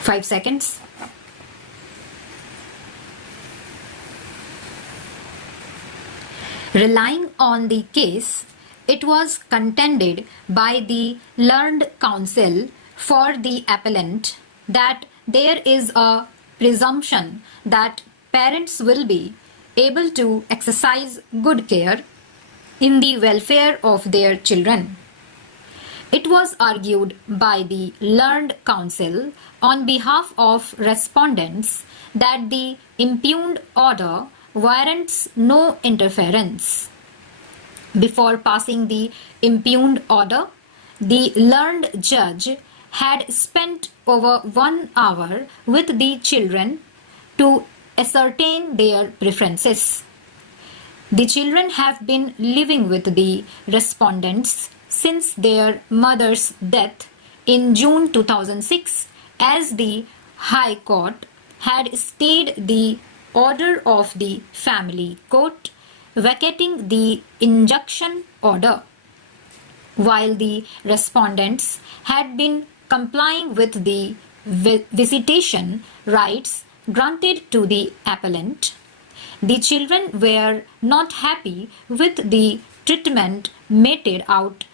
5 seconds. Relying on the case, it was contended by the learned counsel for the appellant that there is a presumption that parents will be able to exercise good care in the welfare of their children. It was argued by the learned counsel on behalf of respondents that the impugned order warrants no interference. Before passing the impugned order, the learned judge had spent over 1 hour with the children to ascertain their preferences. The children have been living with the respondents since their mother's death in June 2006, as the High Court had stayed the order of the family court vacating the injunction order, while the respondents had been complying with the visitation rights granted to the appellant. The children were not happy with the treatment meted out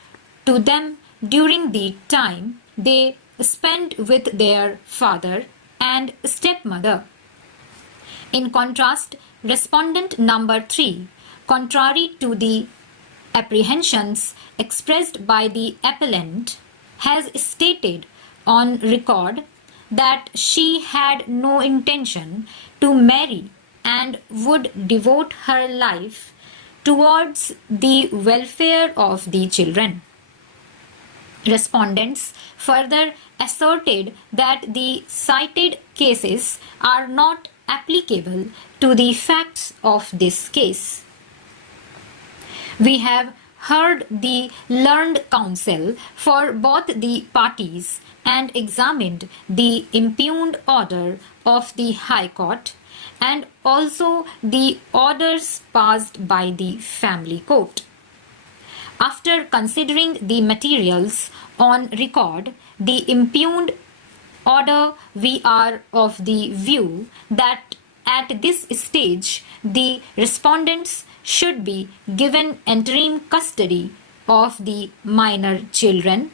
to them during the time they spent with their father and stepmother. In contrast, respondent number 3, contrary to the apprehensions expressed by the appellant, has stated on record that she had no intention to marry and would devote her life towards the welfare of the children. Respondents further asserted that the cited cases are not applicable to the facts of this case. We have heard the learned counsel for both the parties and examined the impugned order of the High Court and also the orders passed by the family court. After considering the materials on record, the impugned order, we are of the view that at this stage the respondents should be given interim custody of the minor children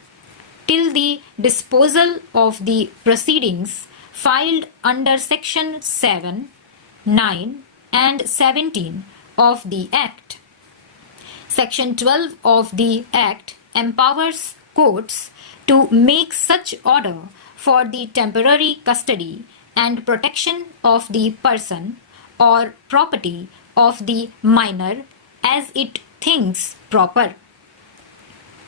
till the disposal of the proceedings filed under Section 7, 9 and 17 of the Act. Section 12 of the Act empowers courts to make such order for the temporary custody and protection of the person or property of the minor as it thinks proper.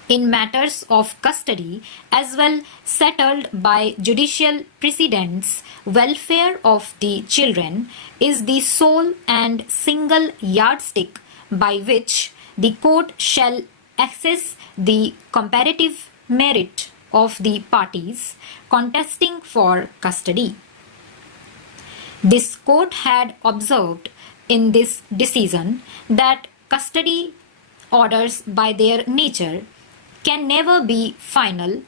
In matters of custody as well settled by judicial precedents, welfare of the children is the sole and single yardstick by which the court shall assess the comparative merit of the parties contesting for custody. This court had observed in this decision that custody orders by their nature can never be final.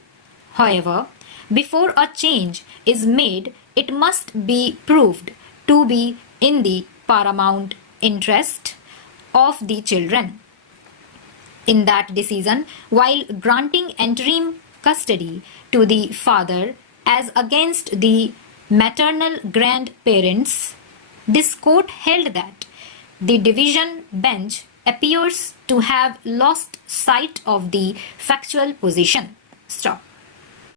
However, before a change is made, it must be proved to be in the paramount interest of the children. In that decision, while granting interim custody to the father as against the maternal grandparents, this court held that the division bench appears to have lost sight of the factual position. Stop.